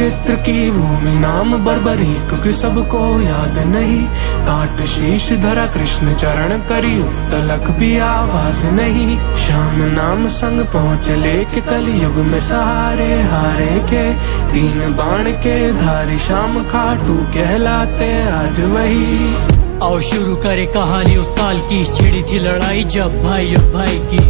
कुरुक्षेत्र की भूमि नाम बर्बरी, क्योंकि सबको याद नहीं। काट शीश धरा कृष्ण चरण करी, उफ तलक भी आवाज नहीं। श्याम नाम संग पहुँच लेके कलयुग में सहारे हारे के। 3 बाण के धारी श्याम खाटू कहलाते आज वही। आओ शुरू करे कहानी उस काल की, छिड़ी थी लड़ाई जब भाई और भाई की।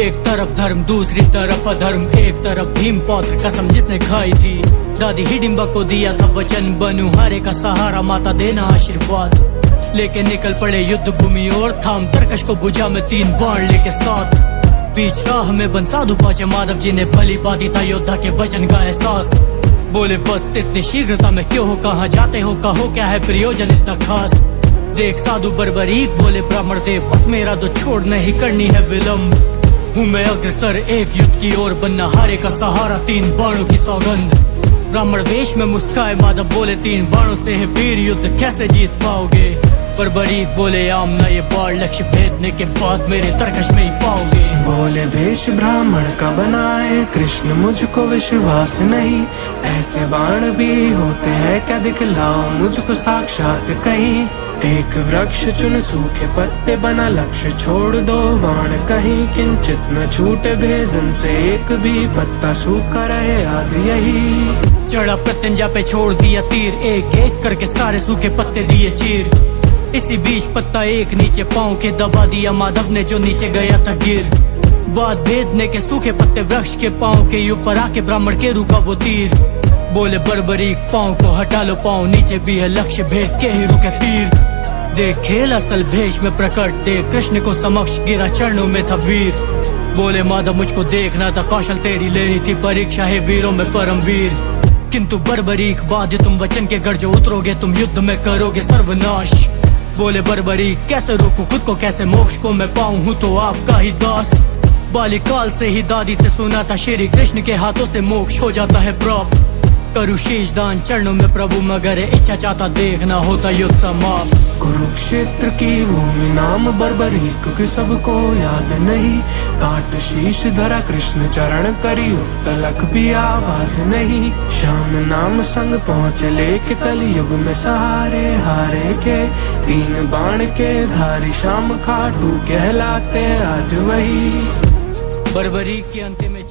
एक तरफ धर्म दूसरी तरफ अधर्म, एक तरफ भीम पौत्र कसम जिसने खाई थी। दादी हिडिंबा को दिया था वचन, बनू हारे का सहारा माता देना आशीर्वाद। लेके निकल पड़े युद्ध भूमि और थाम तरकश को बुझा में 3 बाण लेके साथ। बीच राह में बन साधु पहुंचे माधव जी ने, भली बाती था योद्धा के वचन का एहसास। बोले वत्स इतनी शीघ्रता में क्यों हो, कहाँ जाते हो, कहो क्या है प्रयोजन इतना खास। देख साधु बर्बरीक बोले ब्राह्मण देव, पथ मेरा तो छोड़ नहीं करनी है विलम्ब। हूँ मैं अग्रसर एक युद्ध की ओर, बनना हारे का सहारा 3 बाणों की सौगंध। ब्राह्मण वेश में मुस्काए माधव बोले, 3 बाणों से है वीर युद्ध कैसे जीत पाओगे। बर्बरीक बोले आमना ये बाण लक्ष्य भेदने के बाद मेरे तरकश में ही पाओगे। बोले भेष ब्राह्मण का बनाए कृष्ण मुझको विश्वास नहीं। ऐसे बाण भी होते हैं क्या, दिखलाओ मुझको साक्षात कहीं। देख वृक्ष चुन सूखे पत्ते बना लक्ष्य, छोड़ दो बाण कहीं। किंचित न छूटे भेदन से एक भी पत्ता, सूखा रहे याद यही। चढ़ा प्रत्यंजा पे छोड़ दिया तीर, एक एक करके सारे सूखे पत्ते दिए चीर। इसी बीच पत्ता एक नीचे पाँव के दबा दिया माधव ने, जो नीचे गया था गिर। बात भेदने के सूखे पत्ते वृक्ष के पाँव के ऊपर आके ब्राह्मण के रुका वो तीर। बोले बर्बरीक पाँव को हटा लो, पाँव नीचे भी है लक्ष्य भेद के ही रुके तीर। देख खेल असल भेष में प्रकट, देख कृष्ण को समक्ष गिरा चरणों में था वीर। बोले माधव मुझको देखना था कौशल, तेरी लेनी थी परीक्षा है वीरों में परम वीर। किंतु बर्बरीक बाध्य तुम वचन के गर्जो, उतरोगे तुम युद्ध में करोगे सर्वनाश। बोले बर्बरीक कैसे रोकूं खुद को, कैसे मोक्ष को मैं पाऊं, हूँ तो आपका ही दास। बालिकाल से ही दादी से सुना था, श्री कृष्ण के हाथों से मोक्ष हो जाता है प्राप्त। करूँ शीश दान चरणों में प्रभु, मगर इच्छा चाहता देखना होता युद्ध समाप्त। कुरुक्षेत्र की भूमि नाम बर्बरी, क्योंकि सबको याद नहीं। काट शीश धरा कृष्ण चरण करी, उफ तलक भी आवाज नहीं। श्याम नाम संग पहुँच लेके कलयुग में सहारे हारे के। 3 बाण के धारी श्याम खाटू कहलाते आज वही। बर्बरीक के अंत में